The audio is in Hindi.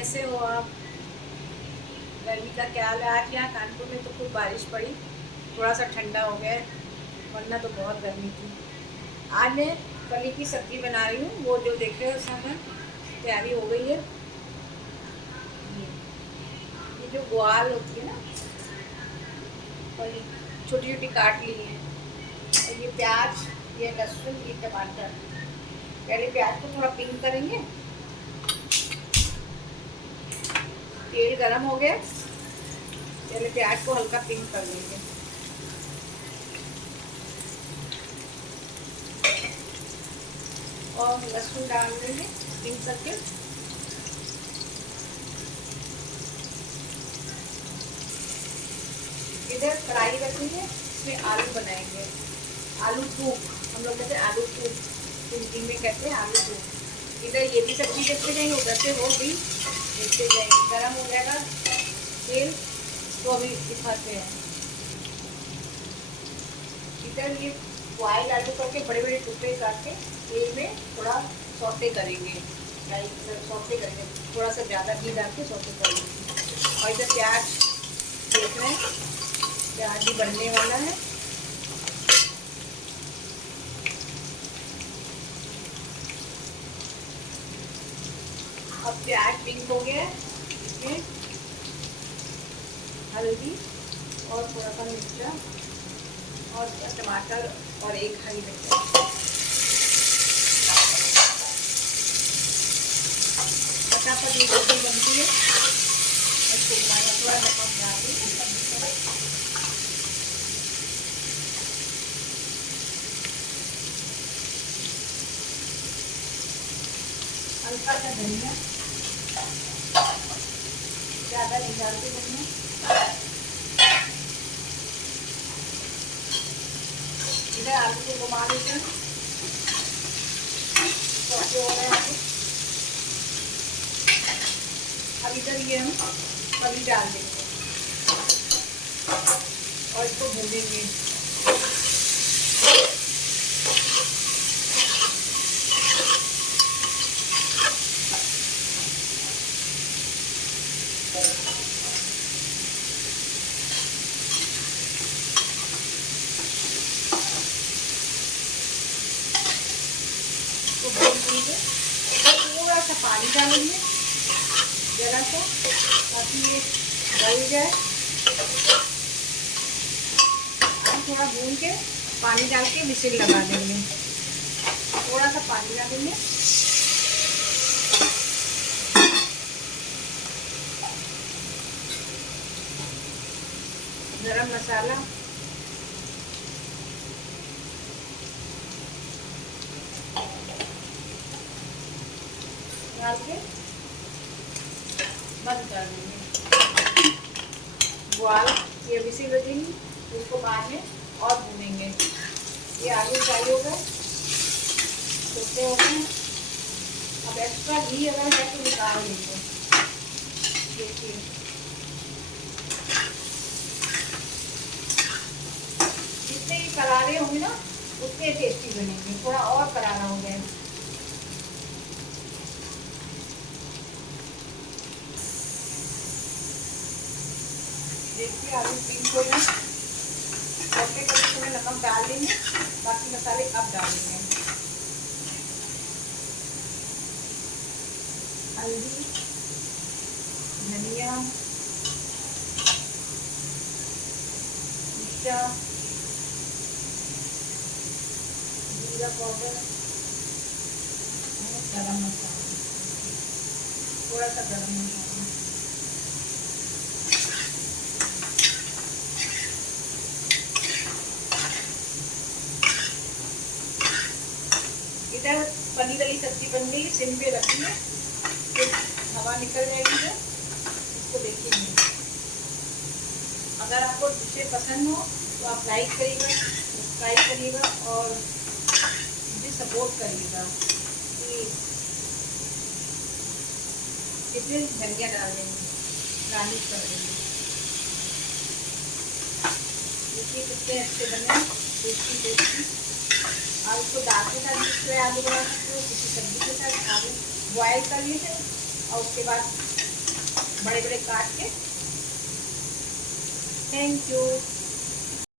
कैसे हो आप? गर्मी का क्या हाल है? आज यहाँ कानपुर में तो खूब बारिश पड़ी, थोड़ा सा ठंडा हो गया है, वरना तो बहुत गर्मी थी। आज मैं पनीर की सब्ज़ी बना रही हूँ। वो जो देख रहे हो सामान तैयारी हो गई है। ये जो ग्वाल होती है ना, पनीर छोटी छोटी काट ली है। और ये प्याज, ये लहसुन, ये टमाटर। पहले प्याज को थोड़ा पिंक करेंगे। तेल गरम हो गया, पहले प्याज को हल्का पिंक कर लेंगे। और लहसुन डाल देंगे पिंक करके। इधर कढ़ाई रखेंगे, इसमें आलू बनाएंगे। आलू टूक, हम लोग कहते हैं आलू टूक, हिंदी में कहते हैं आलू टूक। इधर ये भी सब्जी देखते जाएंगे, उधर से वो भी देखते जाएंगे। गरम हो जाएगा तेल, इसको अभी दिखाते हैं। इधर ये बॉइल आलू करके बड़े बड़े टुकड़े काट के तेल में थोड़ा सौटे करेंगे। सौटे करेंगे, थोड़ा सा ज़्यादा घी डाल के सौटे करेंगे। और इधर प्याज देख रहे हैं, प्याज भी बनने वाला है। अब प्याज पिंक हो गया है, इसमें हल्दी और थोड़ा सा मिर्चा और टमाटर और एक हरी मिर्च। फटाफट ये सब्जी बनती है। इसको बनाना, थोड़ा नमक डाल दी, हल्का सा धनिया, ज़्यादा नहीं डालते धनिया। इधर आलू को घुमा देते हैं, तो हो रहे हैं। अब इधर ये हम पनीर डाल देंगे और इसको भूनेंगे। इसको भून देंगे, थोड़ा सा पानी डालेंगे, जरा सा, ताकि ये गल जाए। हम थोड़ा भून के पानी डाल के विसिल लगा देंगे। थोड़ा सा पानी डालेंगे, गरम मसाला, डाल के बंद कर देंगे। ग्वाल ये विसिल बजेंगी, उसको बाद में और भूनेंगे। ये आलू फ्राई होगा, छोटे हो गए। अब एक्स्ट्रा घी अगर है तो निकाल लेंगे। देखिए, जितने ही करारे होंगे ना उतने टेस्टी बनेंगे। थोड़ा और करारा हो जाए। देखिए आलू पिंक हो गए। सौटे करके थोड़ा नमक डाल देंगे, बाकी मसाले अब डालेंगे। हल्दी, धनिया, मिर्चा, जीरा पाउडर, गरम मसाला, थोड़ा सा गरम मसाला। इधर पनीर वाली सब्जी बन गई, सिम पे रखी है, तो हवा निकल जाएगी जो, इसको देखेंगे। अगर आपको डिशें पसंद हो तो आप लाइक करिएगा, सब्सक्राइब करिएगा और मुझे सपोर्ट करिएगा। इसमें धनिया डाल देंगे, गार्निश कर देंगे। देखिए कितने अच्छे बने, टेस्टी टेस्टी। और इसको दाल के साथ मिक्स आलू बना सकते हो, किसी सब्जी के साथ आलू बॉयल कर लीजिए और उसके बाद बड़े बड़े काट के। Thank you.